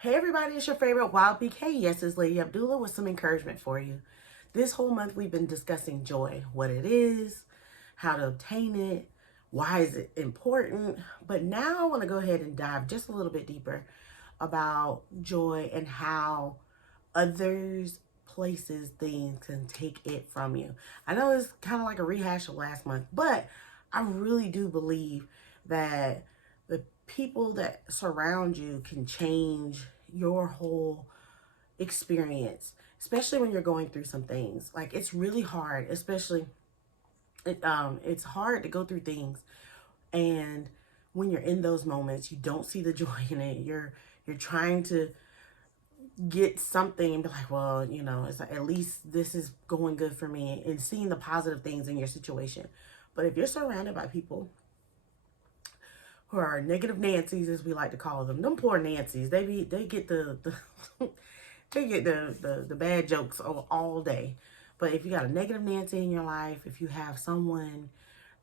Hey everybody, it's your favorite Wild PK. Yes, it's Lady Abdullah with some encouragement for you. This whole month we've been discussing joy, what it is, how to obtain it, why is it important. But now I want to go ahead and dive just a little bit deeper about joy and how others, places, things can take it from you. I know it's kind of like a rehash of last month, but I really do believe that the people that surround you can change your whole experience, especially when you're going through some things. Like it's really hard, especially it's hard to go through things, and when you're in those moments, you don't see the joy in it. You're trying to get something and be like, well, it's like, at least this is going good for me, and seeing the positive things in your situation. But if you're surrounded by people who are negative Nancy's, as we like to call them poor Nancy's, they get the they get the bad jokes all day. But if you got a negative Nancy in your life, if you have someone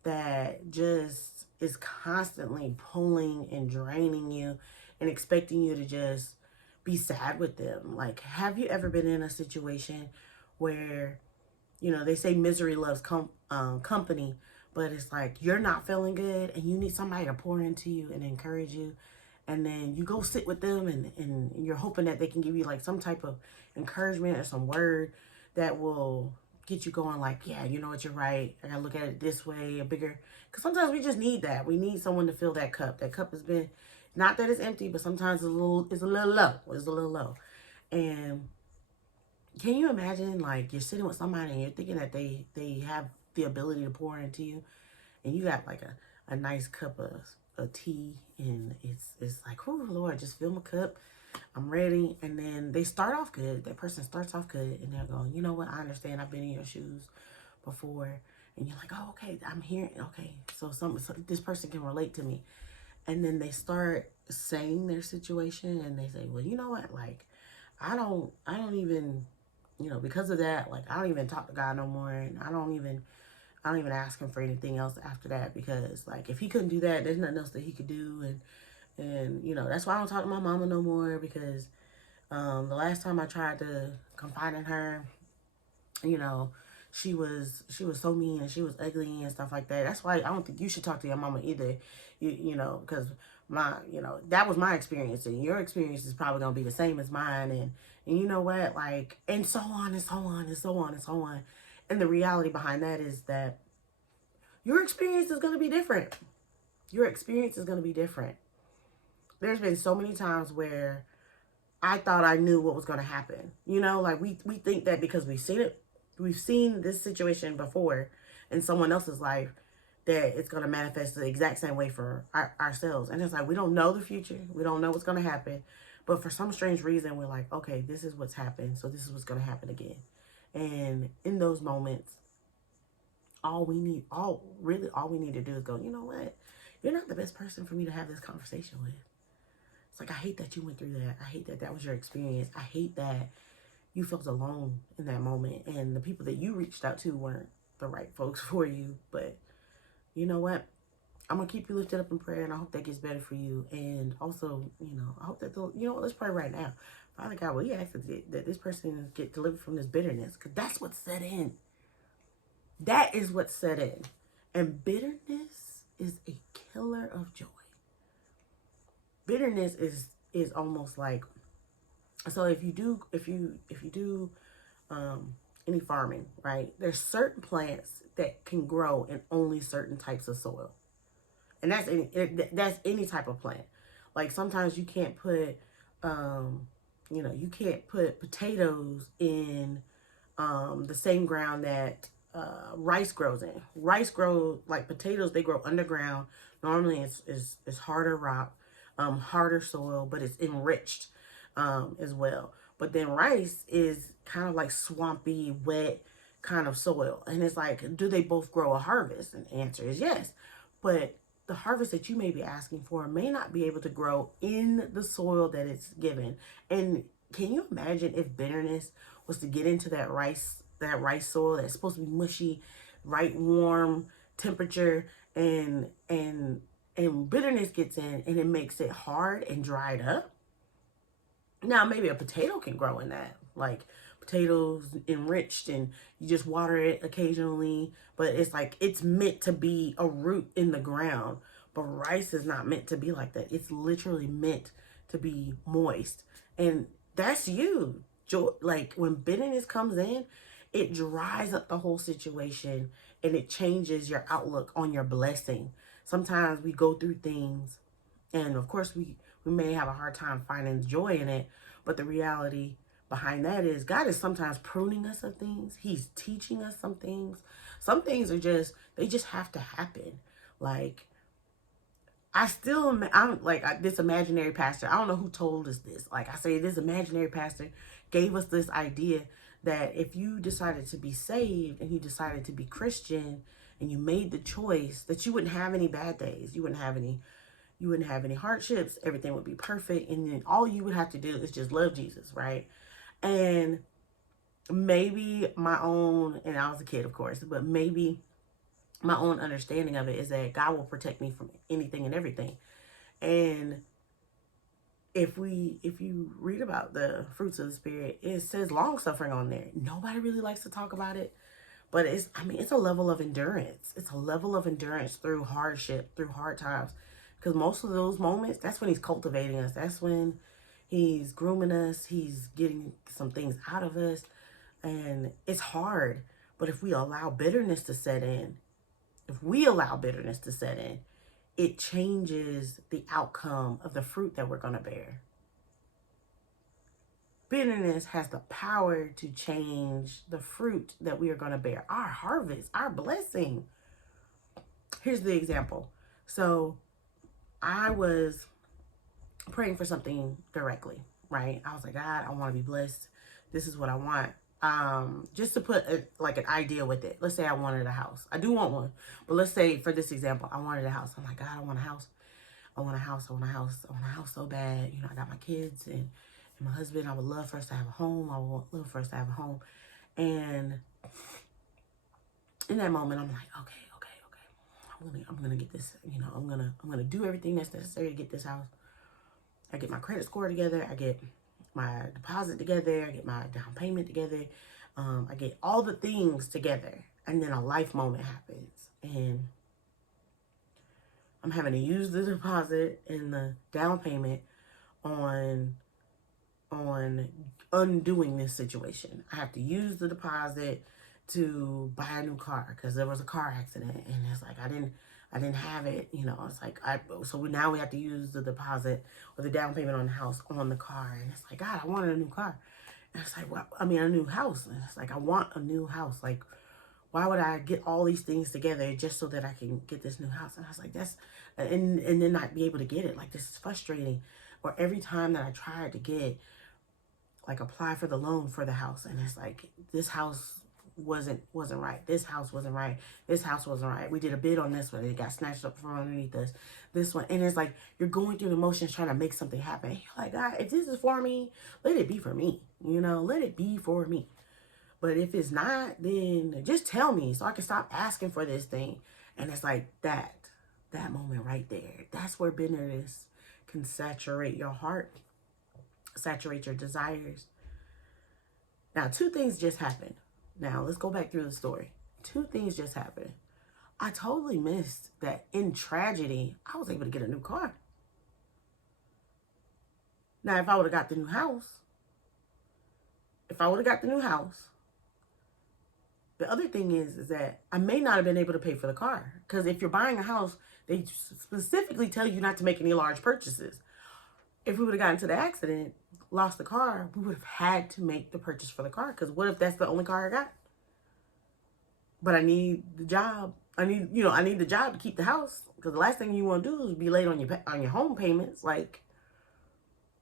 that just is constantly pulling and draining you and expecting you to just be sad with them. Like, have you ever been in a situation where, they say misery loves company, but it's like you're not feeling good and you need somebody to pour into you and encourage you. And then you go sit with them, and you're hoping that they can give you like some type of encouragement or some word that will get you going, like, yeah, you know what, you're right. I gotta look at it this way, a bigger, because sometimes we just need that. We need someone to fill that cup. That cup has been, not that it's empty, but sometimes it's a little low. It's a little low. And can you imagine, like, you're sitting with somebody and you're thinking that they have the ability to pour into you, and you got like a nice cup of tea, and it's like, oh Lord, just fill my cup. I'm ready. And then they start off good. That person starts off good, and they're going, you know what? I understand. I've been in your shoes before. And you're like, oh, okay, I'm here. Okay, so this person can relate to me. And then they start saying their situation, and they say, well, you know what? Like, I don't even, because of that, like, I don't even talk to God no more, and I don't even ask him for anything else after that, because like if he couldn't do that, there's nothing else that he could do. And that's why I don't talk to my mama no more, because the last time I tried to confide in her, you know, she was so mean and she was ugly and stuff like that. That's why I don't think you should talk to your mama either. Because that was my experience, and your experience is probably gonna be the same as mine. And you know what, like, and so on and so on and so on and so on. And the reality behind that is that your experience is gonna be different. Your experience is gonna be different. There's been so many times where I thought I knew what was going to happen. Like we think that because we've seen this situation before in someone else's life, that it's going to manifest the exact same way for ourselves. And it's like, we don't know the future. We don't know what's going to happen. But for some strange reason, we're like, okay, this is what's happened, so this is what's going to happen again. And in those moments, all we need to do is go, you know what? You're not the best person for me to have this conversation with. It's like, I hate that you went through that. I hate that that was your experience. I hate that you felt alone in that moment, and the people that you reached out to weren't the right folks for you. But you know what? I'm going to keep you lifted up in prayer, and I hope that gets better for you. And also, I hope that, let's pray right now. Father God, we ask that this person get delivered from this bitterness, because that's what's set in. That is what's set in. And bitterness is a killer of joy. Bitterness is almost like, so if you do any farming, right, there's certain plants that can grow in only certain types of soil, and that's any type of plant. Like sometimes you can't put potatoes in the same ground that rice grows in. Rice grows, like potatoes, they grow underground. Normally it's harder rock, harder soil, but it's enriched as well. But then rice is kind of like swampy, wet kind of soil. And it's like, do they both grow a harvest? And the answer is yes. But the harvest that you may be asking for may not be able to grow in the soil that it's given. And can you imagine if bitterness was to get into that rice soil that's supposed to be mushy, right, warm temperature, and bitterness gets in and it makes it hard and dried up? Now, maybe a potato can grow in that. Like potatoes enriched and you just water it occasionally. But it's like it's meant to be a root in the ground. But rice is not meant to be like that. It's literally meant to be moist. And that's you. Like when bitterness comes in, it dries up the whole situation and it changes your outlook on your blessing. Sometimes we go through things and of course we may have a hard time finding joy in it, but the reality behind that is God is sometimes pruning us of things. He's teaching us some things. Some things are just, they just have to happen. Like I'm like this imaginary pastor. I don't know who told us this. Like I say, this imaginary pastor gave us this idea that if you decided to be saved and you decided to be Christian and you made the choice, that you wouldn't have any bad days. You wouldn't have any hardships. Everything would be perfect. And then all you would have to do is just love Jesus, right? And maybe my own, and I was a kid, of course, but maybe my own understanding of it is that God will protect me from anything and everything. And if you read about the fruits of the spirit, it says long suffering on there. Nobody really likes to talk about it, but it's a level of endurance. It's a level of endurance through hardship, through hard times. Because most of those moments, that's when he's cultivating us. That's when he's grooming us. He's getting some things out of us. And it's hard. But if we allow bitterness to set in, it changes the outcome of the fruit that we're going to bear. Bitterness has the power to change the fruit that we are going to bear, our harvest, our blessing. Here's the example. So I was praying for something directly, right? I was like, God, I want to be blessed. This is what I want. Just to put like an idea with it. Let's say I wanted a house. I do want one, but let's say for this example, I wanted a house. I'm like, God, I want a house. I want a house. I want a house. I want a house so bad. You know, I got my kids and my husband. I would love for us to have a home. I would love for us to have a home. And in that moment, I'm like, okay. I'm gonna get this. You know, I'm gonna do everything that's necessary to get this house. I get my credit score together. I get my deposit together. I get my down payment together. I get all the things together. And then a life moment happens. And I'm having to use the deposit and the down payment on undoing this situation. I have to use the deposit to buy a new car because there was a car accident. And it's like, I didn't have it, you know. It's like now we have to use the deposit or the down payment on the house on the car, and it's like, God, I wanted a new car, and it's like, well, I mean, a new house, and it's like, I want a new house. Like, why would I get all these things together just so that I can get this new house? And I was like, and then not be able to get it. Like, this is frustrating. Or every time that I tried to apply for the loan for the house, and it's like, this house wasn't right. This house wasn't right. This house wasn't right. We did a bid on this one. It got snatched up from underneath us. This one. And it's like, you're going through the motions trying to make something happen. You're like, God, if this is for me, let it be for me. You know, let it be for me. But if it's not, then just tell me so I can stop asking for this thing. And it's like that moment right there. That's where bitterness can saturate your heart, saturate your desires. Now, two things just happened. Now, let's go back through the story. Two things just happened. I totally missed that in tragedy, I was able to get a new car. Now, if I would have got the new house, the other thing is that I may not have been able to pay for the car. Because if you're buying a house, they specifically tell you not to make any large purchases. If we would have gotten into the accident, lost the car, we would have had to make the purchase for the car. Because what if that's the only car I got? But I need the job. I need the job to keep the house. Because the last thing you want to do is be late on your home payments. Like,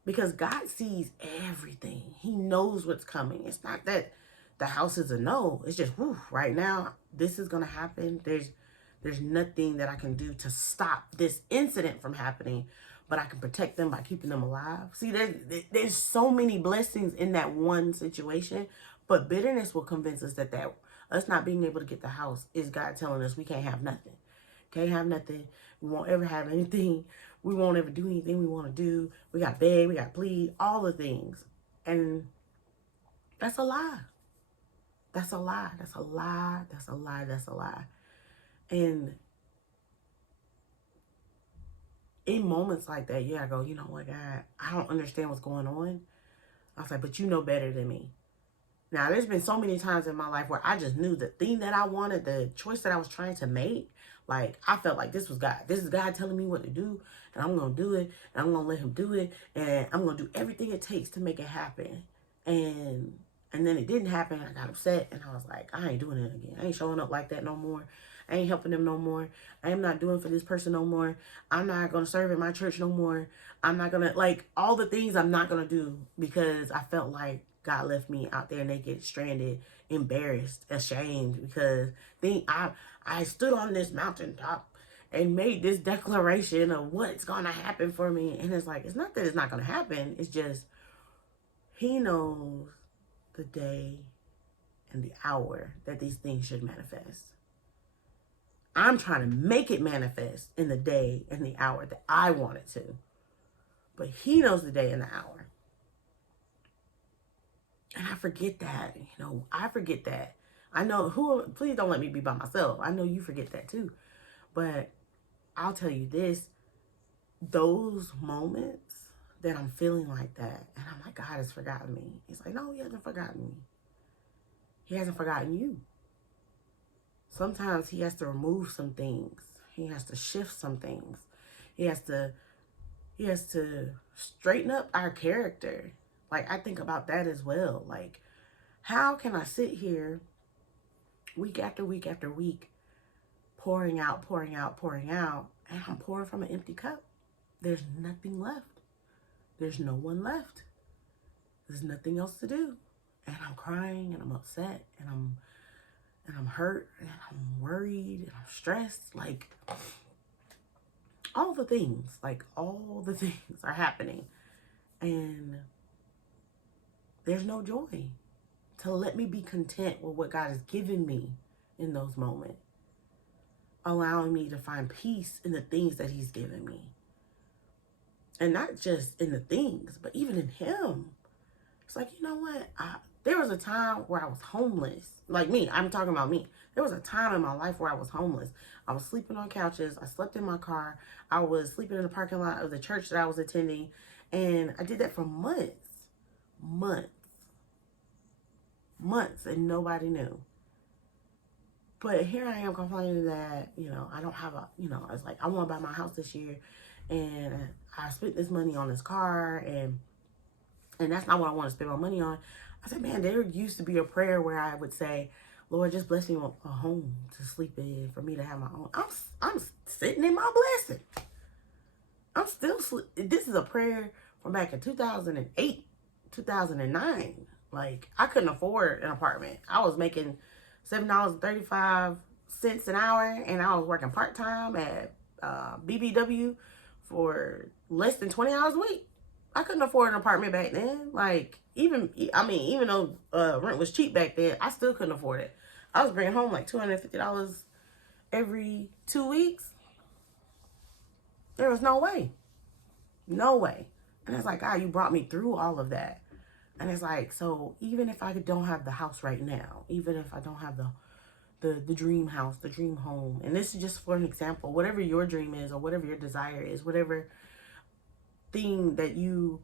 because God sees everything. He knows what's coming. It's not that the house is a no. It's just, right now, this is going to happen. There's nothing that I can do to stop this incident from happening, but I can protect them by keeping them alive. See, there's so many blessings in that one situation, but bitterness will convince us that us not being able to get the house is God telling us we can't have nothing. Can't have nothing. We won't ever have anything. We won't ever do anything we want to do. We got beg, we got plead, all the things. And that's a lie. That's a lie. That's a lie. That's a lie. That's a lie. And in moments like that, yeah, I go, you know what, God, I don't understand what's going on. I was like, but you know better than me. Now, there's been so many times in my life where I just knew the thing that I wanted, the choice that I was trying to make, like, I felt like this was God. This is God telling me what to do, and I'm going to do it, and I'm going to let him do it, and I'm going to do everything it takes to make it happen. And then it didn't happen. I got upset, and I was like, I ain't doing it again. I ain't showing up like that no more. I ain't helping them no more. I am not doing for this person no more. I'm not going to serve in my church no more. I'm not going to, like, all the things I'm not going to do because I felt like God left me out there naked, stranded, embarrassed, ashamed because I stood on this mountaintop and made this declaration of what's going to happen for me. And it's like, it's not that it's not going to happen. It's just he knows the day and the hour that these things should manifest. I'm trying to make it manifest in the day and the hour that I want it to. But he knows the day and the hour. And I forget that, I forget that. I know please don't let me be by myself. I know you forget that too. But I'll tell you this, those moments that I'm feeling like that, and I'm like, God has forgotten me. He's like, no, he hasn't forgotten me. He hasn't forgotten you. Sometimes he has to remove some things. He has to shift some things. He has to straighten up our character. Like, I think about that as well. Like, how can I sit here week after week after week, pouring out, and I'm pouring from an empty cup? There's nothing left. There's no one left. There's nothing else to do. And I'm crying, and I'm upset, and I'm hurt, and I'm worried, and I'm stressed. Like, all the things are happening. And there's no joy to let me be content with what God has given me in those moments, allowing me to find peace in the things that he's given me. And not just in the things, but even in him. It's like, you know what? There was a time where I was homeless. Like me, I'm talking about me. There was a time in my life where I was homeless. I was sleeping on couches. I slept in my car. I was sleeping in the parking lot of the church that I was attending. And I did that for months, and nobody knew. But here I am complaining that, I don't have it's like, I want to buy my house this year. And I spent this money on this car, and that's not what I want to spend my money on. I said, man, there used to be a prayer where I would say, Lord, just bless me with a home to sleep in, for me to have my own. I'm sitting in my blessing. I'm still this is a prayer from back in 2008, 2009. Like, I couldn't afford an apartment. I was making $7.35 an hour, and I was working part-time at BBW for less than 20 hours a week. I couldn't afford an apartment back then. Like, even though rent was cheap back then, I still couldn't afford it. I was bringing home like $250 every 2 weeks. There was no way. No way. And it's like, God, you brought me through all of that. And it's like, so even if I don't have the house right now, even if I don't have the dream house, the dream home, and this is just for an example, whatever your dream is or whatever your desire is, whatever thing that you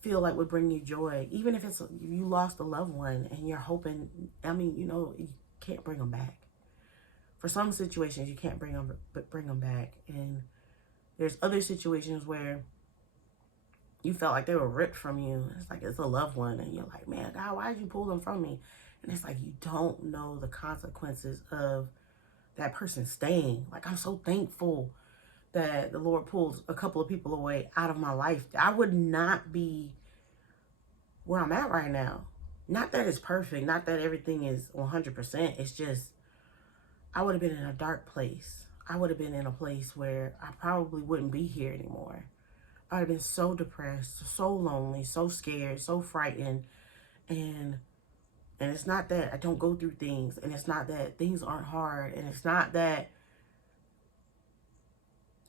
feel like would bring you joy, even if it's you lost a loved one and you're hoping, you can't bring them back. For some situations, you can't bring them back. And there's other situations where you felt like they were ripped from you. It's like, it's a loved one, and you're like, man, God, why did you pull them from me? And it's like, you don't know the consequences of that person staying. Like, I'm so thankful that the Lord pulls a couple of people away out of my life. I would not be where I'm at right now. Not that it's perfect, not that everything is 100%. It's just, I would have been in a dark place. I would have been in a place where I probably wouldn't be here anymore. I would have been so depressed, so lonely, so scared, so frightened. And it's not that I don't go through things, and it's not that things aren't hard, and it's not that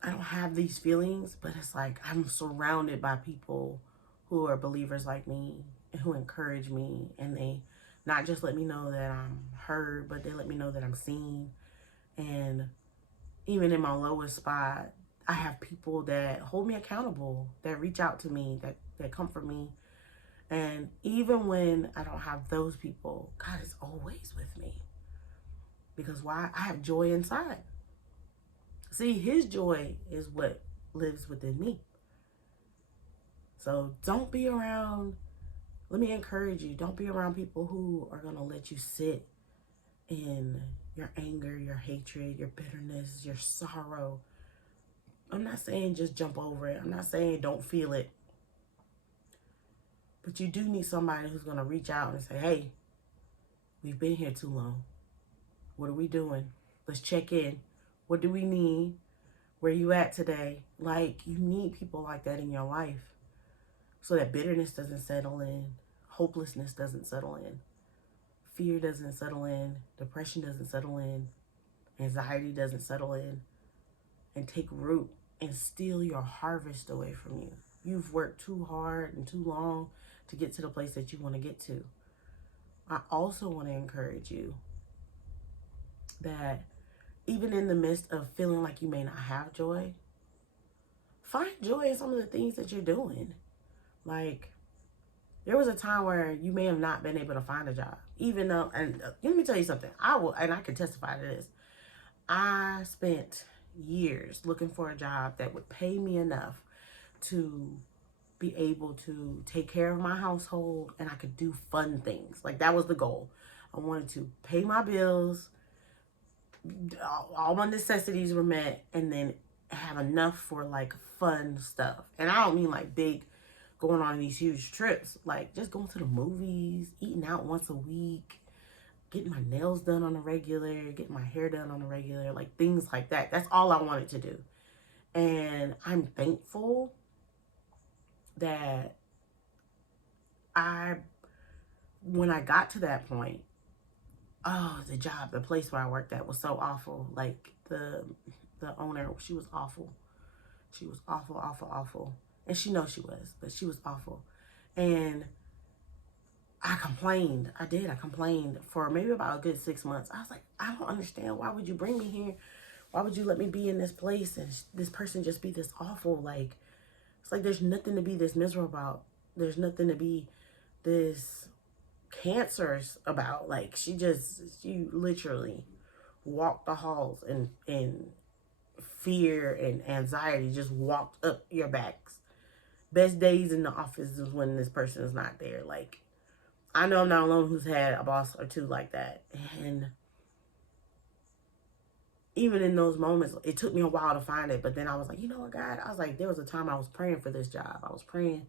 I don't have these feelings, but it's like I'm surrounded by people who are believers like me and who encourage me, and they not just let me know that I'm heard, but they let me know that I'm seen. And even in my lowest spot, I have people that hold me accountable, that reach out to me, that comfort me. And even when I don't have those people, God is always with me. Because why? I have joy inside. See, his joy is what lives within me. So don't be around, let me encourage you, don't be around people who are going to let you sit in your anger, your hatred, your bitterness, your sorrow. I'm not saying just jump over it. I'm not saying don't feel it. But you do need somebody who's going to reach out and say, hey, we've been here too long. What are we doing? Let's check in. What do we need? Where you at today? Like, you need people like that in your life so that bitterness doesn't settle in, hopelessness doesn't settle in, fear doesn't settle in, depression doesn't settle in, anxiety doesn't settle in and take root and steal your harvest away from you. You've worked too hard and too long to get to the place that you want to get to. I also want to encourage you that even in the midst of feeling like you may not have joy, find joy in some of the things that you're doing. Like, there was a time where you may have not been able to find a job, even though, and let me tell you something, and I can testify to this. I spent years looking for a job that would pay me enough to be able to take care of my household, and I could do fun things. Like, that was the goal. I wanted to pay my bills, all my necessities were met, and then have enough for like fun stuff. And I don't mean like big going on these huge trips, like just going to the movies, eating out once a week, getting my nails done on a regular, getting my hair done on a regular, like things like that. That's all I wanted to do. And I'm thankful that when I got to that point, the place where I worked at was so awful. Like, the owner, she was awful. She was awful, awful, awful. And she knows she was, but she was awful. And I complained. I complained for maybe about a good 6 months. I was like, I don't understand. Why would you bring me here? Why would you let me be in this place and this person just be this awful? Like, it's like there's nothing to be this miserable about. There's nothing to be this cancerous about. Like, she literally walked the halls and fear and anxiety just walked up your backs. Best days in the office is when this person is not there. Like, I know I'm not alone who's had a boss or two like that. And even in those moments, it took me a while to find it. But then I was like, you know what, God? I was like, there was a time I was praying for this job. I was praying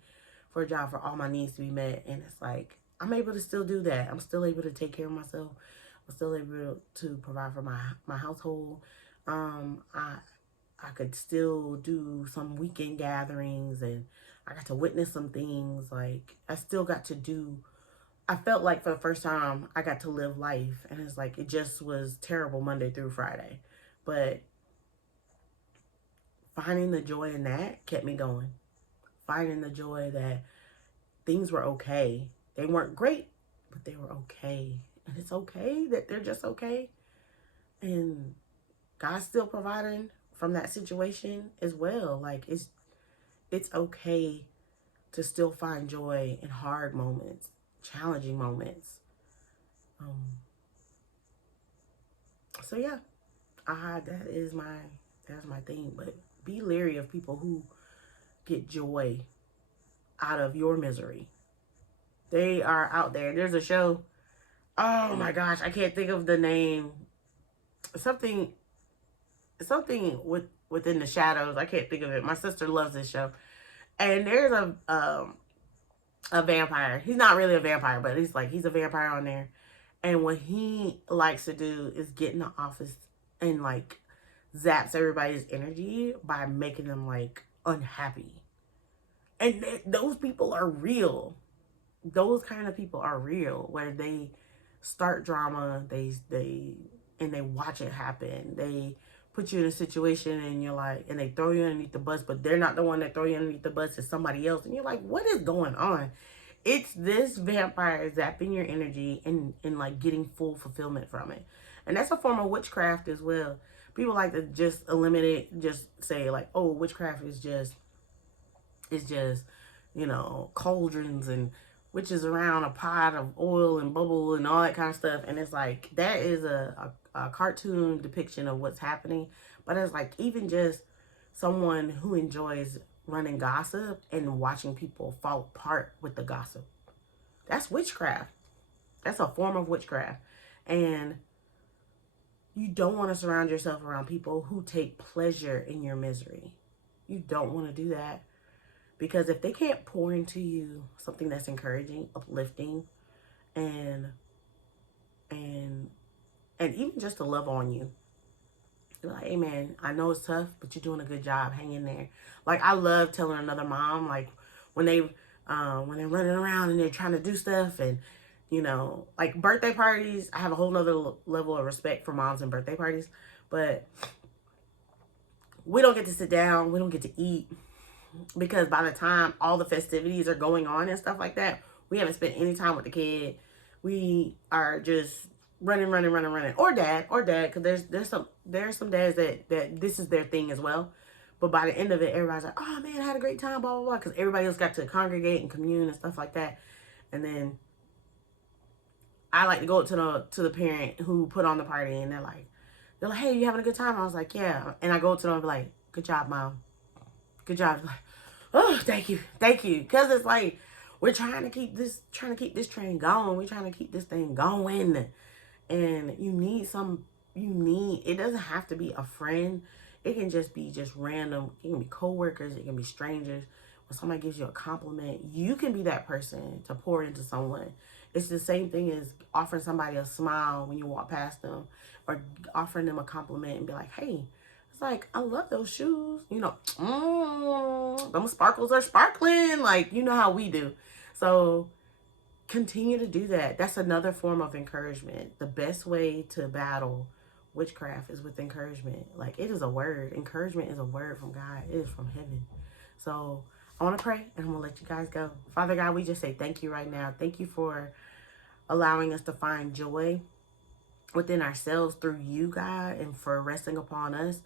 for a job for all my needs to be met. And it's like, I'm able to still do that. I'm still able to take care of myself. I'm still able to provide for my household. I could still do some weekend gatherings, and I got to witness some things. Like, I still got to do, I felt like for the first time I got to live life. And it's like, it just was terrible Monday through Friday. But finding the joy in that kept me going. Finding the joy that things were okay. They weren't great, but they were okay. And it's okay that they're just okay. And God's still providing from that situation as well. Like, it's okay to still find joy in hard moments, challenging moments. So yeah, that's my thing. But be leery of people who get joy out of your misery. They are out there. There's a show. Oh my gosh, I can't think of the name. Something within the shadows. I can't think of it. My sister loves this show. And there's a vampire. He's not really a vampire, but he's a vampire on there. And what he likes to do is get in the office and like zaps everybody's energy by making them like unhappy. And those people are real. Those kind of people are real, where they start drama, they watch it happen. They put you in a situation and you're like, and they throw you underneath the bus, but they're not the one that throw you underneath the bus, it's somebody else. And you're like, what is going on? It's this vampire zapping your energy and like getting full fulfillment from it. And that's a form of witchcraft as well. People like to just eliminate, just say like, oh, witchcraft is just, you know, cauldrons and witches around a pot of oil and bubble and all that kind of stuff. And it's like, that is a cartoon depiction of what's happening. But it's like, even just someone who enjoys running gossip and watching people fall apart with the gossip. That's witchcraft. That's a form of witchcraft. And you don't want to surround yourself around people who take pleasure in your misery. You don't want to do that. Because if they can't pour into you something that's encouraging, uplifting, and even just to love on you, you're like, hey man, I know it's tough, but you're doing a good job. Hang in there. Like, I love telling another mom, like when they're running around and they're trying to do stuff, and you know, like birthday parties. I have a whole nother level of respect for moms and birthday parties, but we don't get to sit down. We don't get to eat. Because by the time all the festivities are going on and stuff like that, we haven't spent any time with the kid. We are just running. Or dad, because there's some dads that this is their thing as well. But by the end of it, everybody's like, oh man, I had a great time, blah, blah, blah. Because everybody else got to congregate and commune and stuff like that. And then I like to go to the parent who put on the party, and they're like, hey, you having a good time? I was like, yeah. And I go to them and be like, good job, mom. Good job. Like, oh, thank you. Because it's like, we're trying to keep this train going. We're trying to keep this thing going. And it doesn't have to be a friend. It can just be random. It can be coworkers. It can be strangers. When somebody gives you a compliment, you can be that person to pour into someone. It's the same thing as offering somebody a smile when you walk past them, or offering them a compliment and be like, hey, like, I love those shoes, you know, them sparkles are sparkling, like, you know how we do. So continue to do that. That's another form of encouragement. The best way to battle witchcraft is with encouragement. Like, it is a word. Encouragement is a word from God. It is from heaven. So I want to pray, and I'm going to let you guys go. Father God, we just say thank you right now. Thank you for allowing us to find joy within ourselves through you, God, and for resting upon us.